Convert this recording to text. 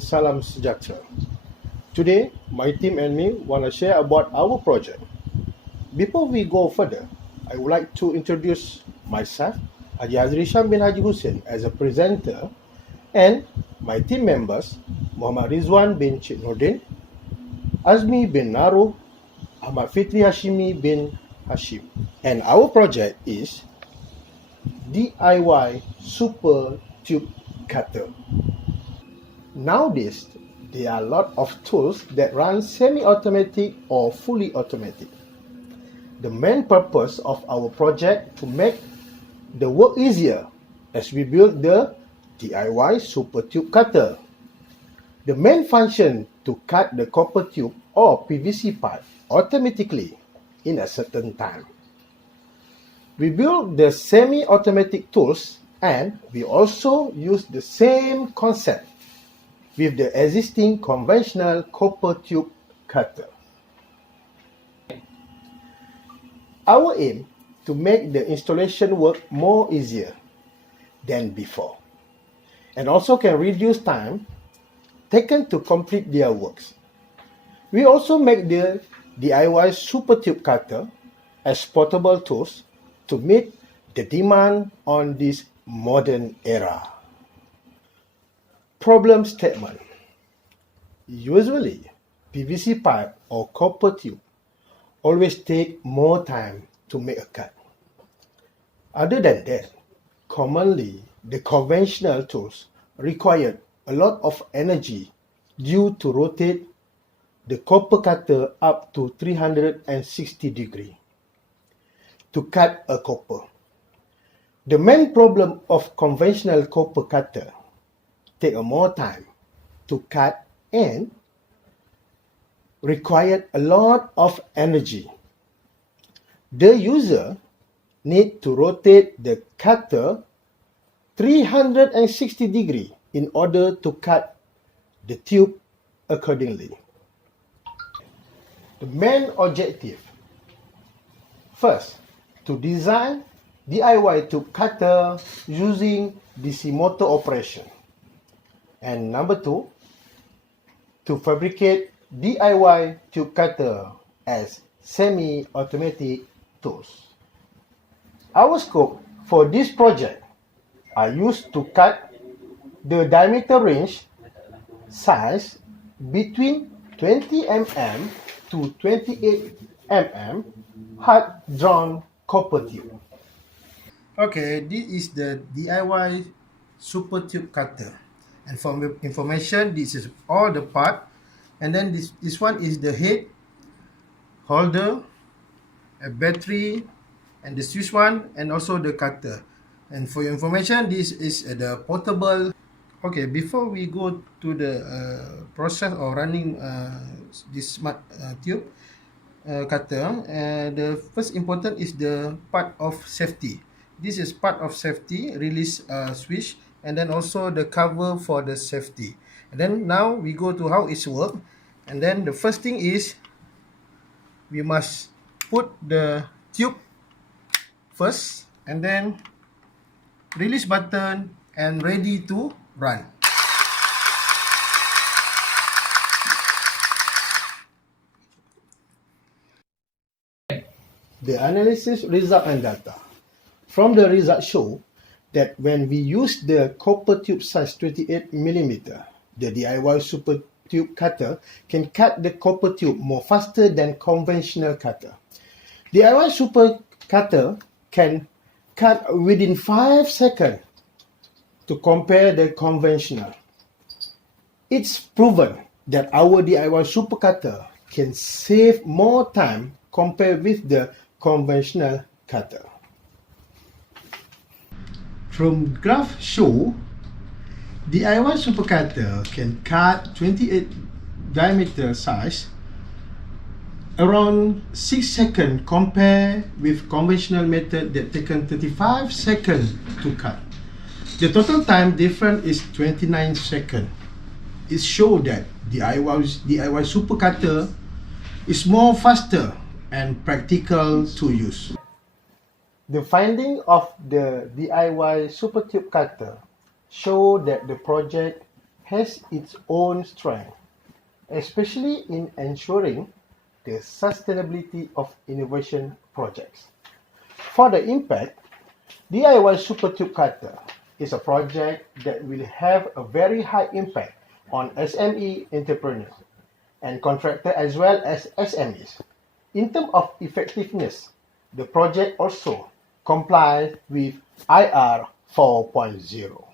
and salam sejahtera. Today, my team and me want to share about our project. Before we go further, I would like to introduce myself, Haji Azri Sham bin Haji Hussein, as a presenter, and my team members, Muhammad Rizwan bin Cik Nordin, Azmi bin Naruh, Ahmad Fitri Hashimi bin Hashim. And our project is DIY Super Tube Cutter. Nowadays, there are a lot of tools that run semi-automatic or fully automatic. The main purpose of our project to make the work easier as we build the DIY Super Tube Cutter. The main function to cut the copper tube or PVC pipe automatically in a certain time. We build the semi-automatic tools and we also use the same concept with the existing conventional copper tube cutter. Our aim to make the installation work more easier than before and also can reduce time taken to complete their works. We also make the DIY Super Tube Cutter as portable tools to meet the demand on this modern era. Problem statement. Usually, PVC pipe or copper tube always take more time to make a cut. Other than that, commonly the conventional tools require a lot of energy due to rotate the copper cutter up to 360 degrees to cut a copper. The main problem of conventional copper cutter take more time to cut and require a lot of energy. The user need to rotate the cutter 360 degrees in order to cut the tube accordingly. The main objective. First, to design DIY tube cutter using DC motor operation. And number 2, to fabricate DIY tube cutter as semi-automatic tools. Our scope for this project are used to cut the diameter range size between 20 mm to 28 mm hard drawn copper tube. Okay, this is the DIY Super Tube Cutter. And for information, this is all the part. And then this one is the head, holder, a battery, and the switch one, and also the cutter. And for your information, this is the portable. Okay, before we go to the process of running this smart tube cutter, the first important is the part of safety. This is part of safety, release switch, and then also the cover for the safety. And then now we go to how it's work. And then the first thing is we must put the tube first, and then release button and ready to run. The analysis result and data. From the result show that when we use the copper tube size 28 mm, the DIY Super Tube Cutter can cut the copper tube more faster than conventional cutter. DIY Super Cutter can cut within 5 seconds to compare the conventional. It's proven that our DIY Super Cutter can save more time compared with the conventional cutter. From graph show, DIY Super Cutter can cut 28 diameter size around 6 seconds compared with conventional method that taken 35 seconds to cut. The total time difference is 29 seconds. It shows that DIY Super Cutter is more faster and practical to use. The finding of the DIY Super Tube Cutter show that the project has its own strength, especially in ensuring the sustainability of innovation projects. For the impact, DIY Super Tube Cutter is a project that will have a very high impact on SME entrepreneurs and contractors as well as SMEs. In terms of effectiveness, the project also complies with IR 4.0.